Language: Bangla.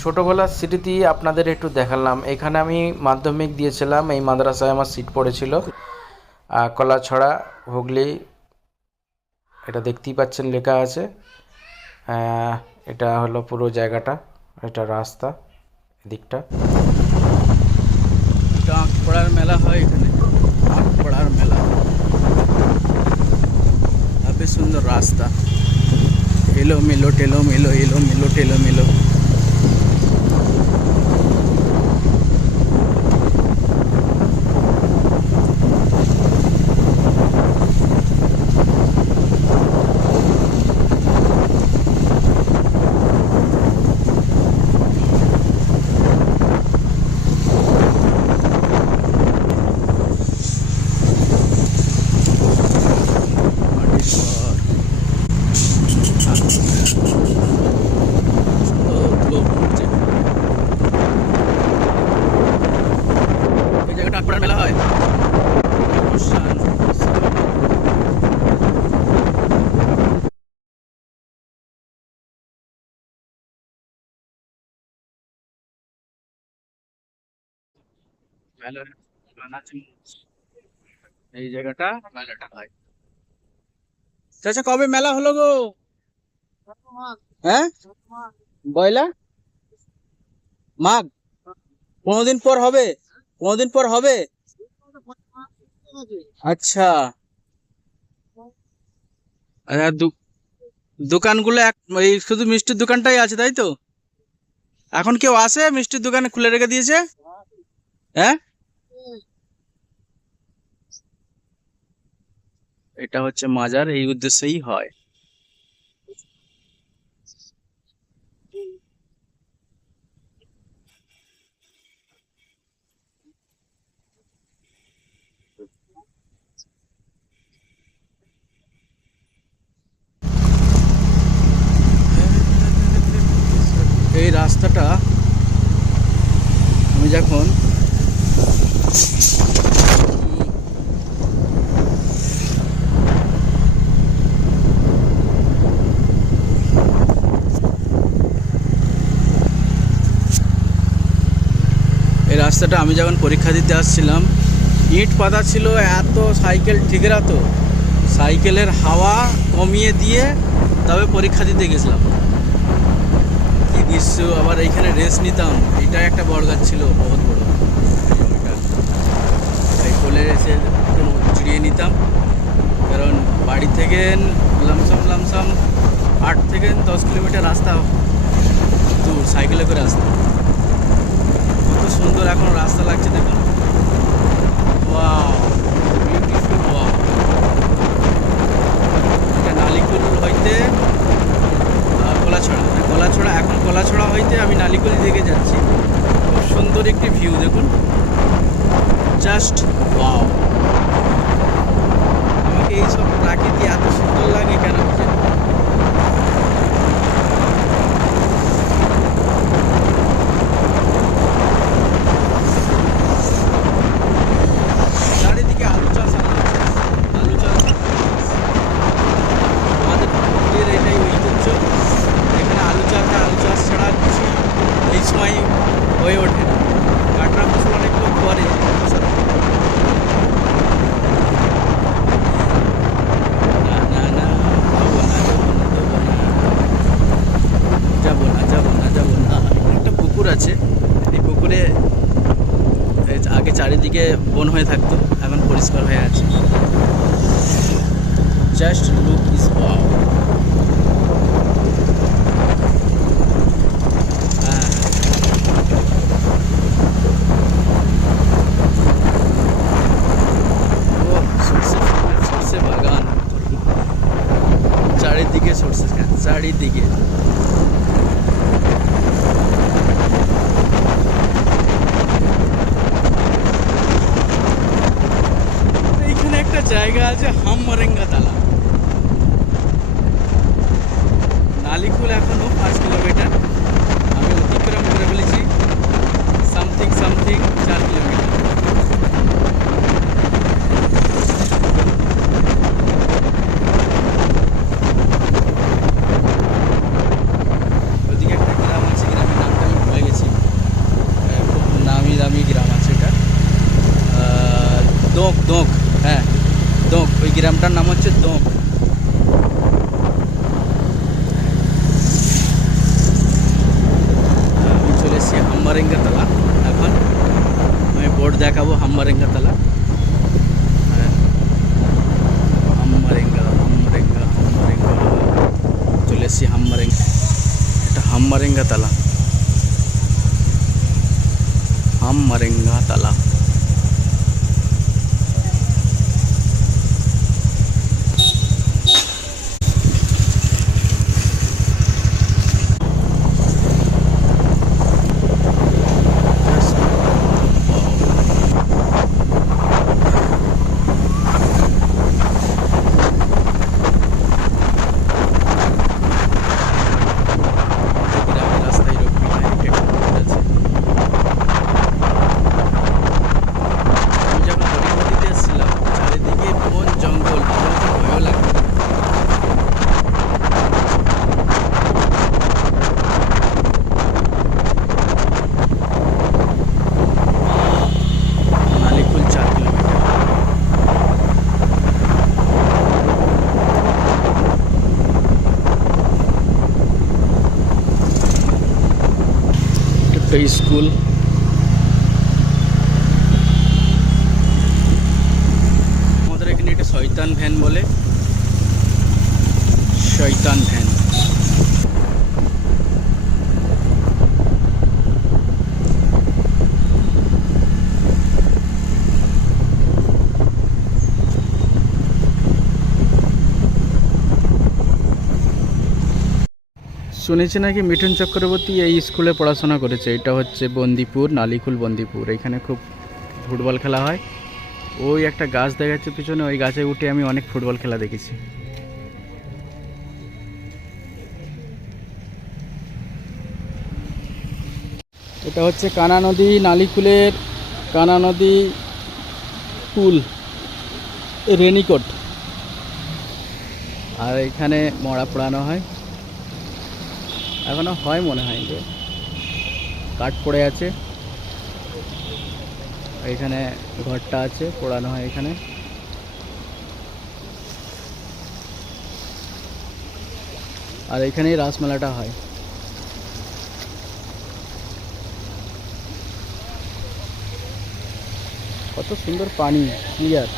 ছোটোবেলার স্মৃতি আপনাদের একটু দেখালাম। এখানে আমি মাধ্যমিক দিয়েছিলাম, এই মাদ্রাসায় আমার সিট পড়েছিল কলাছড়া, হুগলি। এটা দেখতেই পাচ্ছেন লেখা আছে। এটা হলো পুরো জায়গাটা, এটা রাস্তা এদিকটা। আঁকপাড়ার মেলা হয় এখানে, আঁকপাড়ার মেলা। বেশ সুন্দর রাস্তা, এলোমেলো টেলোমেলো, এলোমেলো টেলোমেলো। এই জায়গাটা আঁকপাড়ার মেলা হয়। মেলার এই জায়গাটা মেলাটা হয়। চাচা কবে মেলা হলো গো? হ্যাঁ, বয়লা মাঘ 15 দিন পর হবে, 15 দিন পর হবে। আচ্ছা, আচ্ছা, দোকানগুলো এই শুধু মিষ্টির দোকানটাই আছে তাই তো? এখন কেউ আসে মিষ্টির দোকানে খুলে রেখে দিয়েছে? হ্যাঁ, এটা হচ্ছে মাজার, এই উদ্দেশ্যেই হয়। এই রাস্তাটা আমি যখন এই রাস্তাটা আমি যখন পরীক্ষা দিতে আসছিলাম, ইট পাতা ছিল, এত সাইকেল ঠিকরাতো, সাইকেলের হাওয়া কমিয়ে দিয়ে তবে পরীক্ষা দিতে গেছিলাম। কি দৃশ্য! আবার এইখানে রেস্ট নিতাম। এটা একটা বড় গাছ ছিল, বহুত বড়। এই কোলে এসে চিড়িয়ে নিতাম, কারণ বাড়ি থেকে লামসাম 8 থেকে 10 কিলোমিটার রাস্তা দূর সাইকেলে করে আসতাম। কত সুন্দর এখন রাস্তা লাগছে দেখুন। Wow, beautiful, wow. এটা নালিকুল হইতে কলাছড়া, এখন কলাছড়া হইতে আমি নালিকুল দিকে যাচ্ছি। খুব সুন্দর একটি ভিউ দেখুন, জাস্ট ওয়াও। আমাকে এইসব প্রাকৃতি এত সুন্দর লাগে কেন বুঝে? চারিদিকে আলু চাষ, আলু চাষ আমাদের পুকুরের এটাই ঐতিহ্য। এখানে আলু চাষ ছাড়া কিছু এই সময় হয়ে ওঠে না। কাটরা ফসল অনেক লোক করে, একটা পুকুর আছে, এই পুকুরে আগে চারিদিকে বন হয়ে থাকতো, এখন পরিষ্কার হয়ে আছে। Just look is wow. সর্ষে বাগান, চারিদিকে সর্ষে গাছ, চারিদিকে। এইখানে একটা জায়গা আছে হামমারেঙ্গা তালা। নালিকুল এখনো 5 কিলোমিটার, আমি অতিক্রম করে ফেলেছি সামথিং 4 কিলোমিটার। ওদিকে একটা গ্রাম আছে, গ্রামের নামটা আমি ভুলে হাম্মারেঙ্গা তালা। এখন আমি বোর্ড দেখাবো হাম্মারেঙ্গা তালা। হ্যাঁ, হাম্মারেঙ্গা হাম্মারেঙ্গা হাম্মারেঙ্গা, চলে এসছি হাম্মারেঙ্গা। এটা হাম্মারেঙ্গা তালা, হাম্মারেঙ্গা তালা। গ্রামের রাস্তায় এরকম হাইটেড আছে। আমি যখন হরিণবাড়িতে এসেছিলাম, চারিদিকে বন জঙ্গল, আমার তো ভয়ও লাগে। নালিকুল 4 কিলোমিটার। একটা স্কুল। আমাদের এখানে একটা শয়তান ভ্যান বলে, শয়তান ভ্যান। শুনেছি নাকি মিঠুন চক্রবর্তী এই স্কুলে পড়াশোনা করেছে। এটা হচ্ছে বন্দিপুর, নালিকুল বন্দিপুর। এখানে খুব ফুটবল খেলা হয়। ওই একটা গাছ দেখা যাচ্ছে পিছনে, ওই গাছে উঠে আমি অনেক ফুটবল খেলা দেখেছি। এটা হচ্ছে কানা নদী, নালিকুলের কানা নদী পুল, রেনিকোট। আর এখানে মড়া পোড়ানো হয়, এখনো হয় মনে হয়, যে কাঠ পড়ে আছে। এখানে ঘরটা আছে, পোড়ানো হয় এখানে। আর এখানেই রাসমেলাটা হয়। কত সুন্দর পানি, ক্লিয়ার।